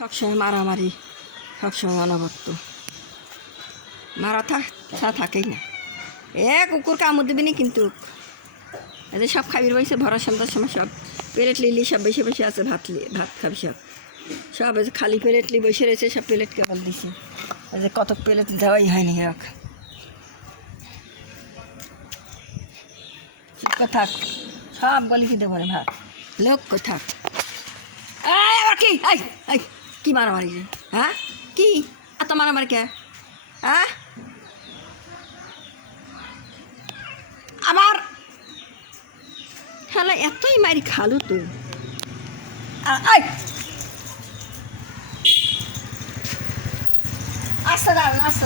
সবসময় মারামারি, সবসময় অনবরত মারা থাকেই না। কুকুর কামড় দিবি না কিন্তু। এই যে সব খাবির বসে ভরা সন্ধ্যার সময় সব প্লেট লিলি সব বেশি বেশি আছে, ভাত খাবি সব সব এই যে খালি প্লেট লি বসে রয়েছে, সব প্লেট কেবল দিছে। এই যে কত প্লেট দেওয়াই হয়নি। থাক সব বলি কি দেবো ভাত লোক থাক। আবার কি কি মারামারি রে? হ্যাঁ কি এত মারামারি কে? হ্যাঁ আবার হ্যাঁ এতই মারি খালু তো। আস্তে দাঁড়ান আস্তে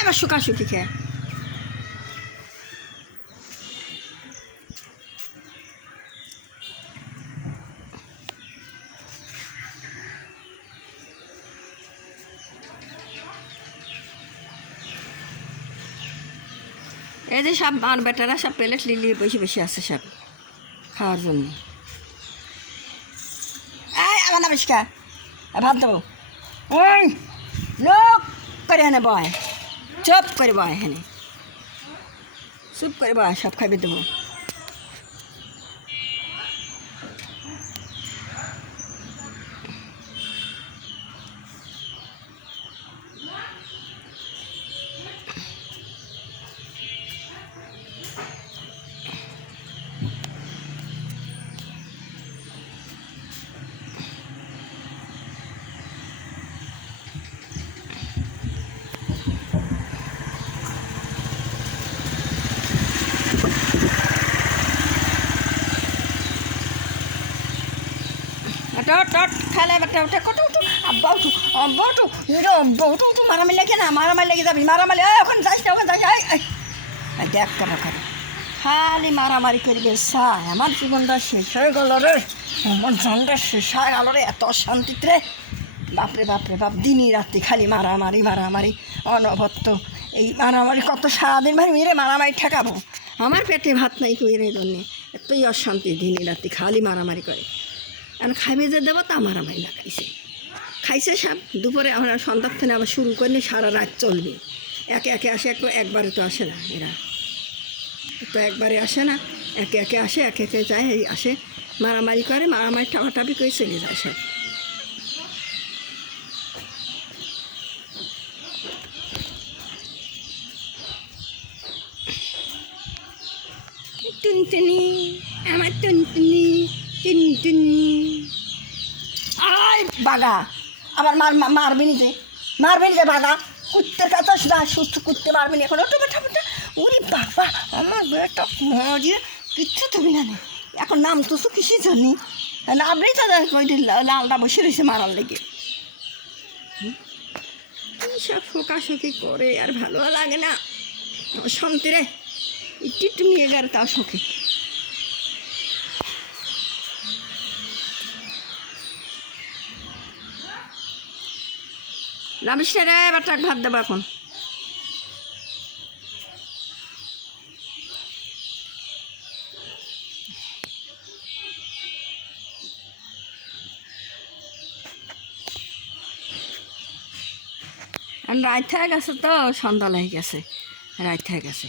আবার শুকাশুকি খেয়ে এই যে সব আমার বেটারা সব প্লেট লিলি বসে বসে আছে সব খাওয়ার জন্য। আমার না বেশি ভাত দেবো ওই লোক করে এনে বয়, চুপ করে বয়, এখানে চুপ করে বয়, সব খাইবে দেবো। খেলে বেটা ওটা কত উঠু আব্বা উঠু আব্বা উঠু আব্বা উঠু উঠু মারামারি লাগে না, মারামারি লেগে যাবি, মারামারি ওখানে যাইস না, ওখানে যাই দেখ কেন খালি খালি মারামারি করবে। আমার জীবনটা শেষ হয়ে গেল রে, আমার জীবনটা শেষ হয়ে গেল রে, এত শান্তিতে রে, বাপরে বাপরে বাপ, দিনই রাত্রি খালি মারামারি মারামারি অনবরত। এই মারামারি কত সারাদিন ভাই মেরে মারামারি ঠেকাবো, আমার পেটে ভাত নাই কইরে জন্যে এতই অশান্তি, দিনই রাত্রি খালি মারামারি করে। আর খাইবে যে দেবো তা মারামারি লাগাইছে, খাইছে সব দুপুরে আমরা সন্ধ্যার থেকে আবার শুরু করলে সারা রাত চলবে। একে একে আসে, একবারে তো আসে না, এরা তো একবারে আসে না, একে একে আসে, একে একে যায়, এই আসে মারামারি করে, মারামারি টাপাটাপি করে চলে যায় সব। টুনটুনি আমার টুনটুনি টুনটুনি আয় বাগা, আবার মারবি নি যে বাগা, কুত্তের কাছে না, সুস্থ কুত্তে মারবি নি এখন, ওটা বেটা বেটা ওরে বাবা আমার বেটা মরিয়ে কিচ্ছু তুমি না, এখন নাম তো কিসি জানি নামলেই তো লালটা বসে রয়েছে মারার লেগে। কী সব শোকাশোকি করে আর ভালো লাগে না, শান্তি রে, একটু নিয়ে গেলে তাও শোকে। রামিসটা রে বেটাক ভাত দেবো এখন। রাত হয়ে গেছে তো, সন্ধ্যা লেগে গেছে, রাত হয়ে গেছে।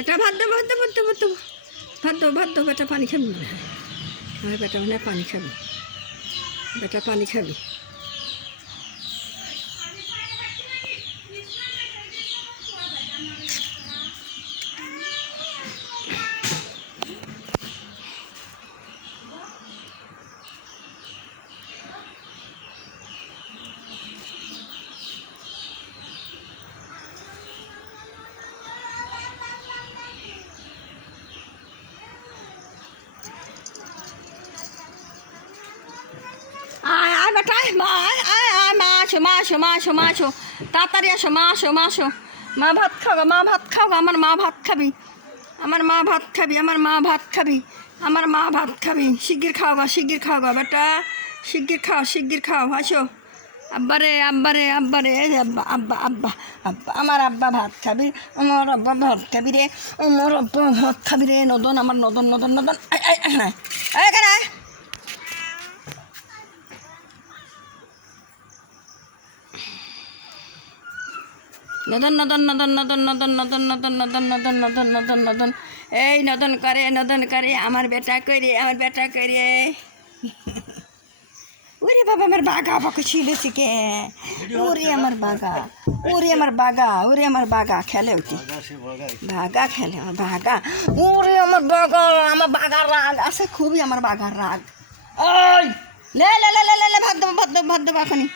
এটা ভাত দেবো ভাত দেবো দেবো দেবো ভাত দেবো ভাত দেবো, বেটা পানি খাবি না, আমার বেটা মানে পানি খাবি, বেটা পানি খাবি। বেটা মা আসো মা আসো মা আসো মা আসো, তাড়াতাড়ি আসো মা আসো মা আসো, মা ভাত খাও, মা ভাত খাও, আমার মা ভাত খাবি, আমার মা ভাত খাবি, আমার মা ভাত খাবি, আমার মা ভাত খাবি, শিগগির খাও গা বেটা, শিগগির খাও আসো। আব্বারে আব্বারে আব্বারে এই যে আব্বা আব্বা আব্বা আব্বা আমার আব্বা ভাত খাবি, আমার আব্বা ভাত খাবি রে, আমার আব্বা ভাত খাবি রে। নদন আমার নদন নদন নদন এখানে এখানে নদন নদন নদন নদন নদন নদন নদন নদন নদন নদন নদন নদন এই নদন করে আমার বেটা করে ওরে বাবা আমার বাঘা বাকে ছিলেছে কে, ওরে আমার বাঘা খেলে ওটি বাঘা খেলে আমার বাঘা, ওরে আমার বাঘার রাগ আছে খুবই, আমার বাঘার রাগ। ওই লে লে লে লে লে ভাত দেবো এখনই।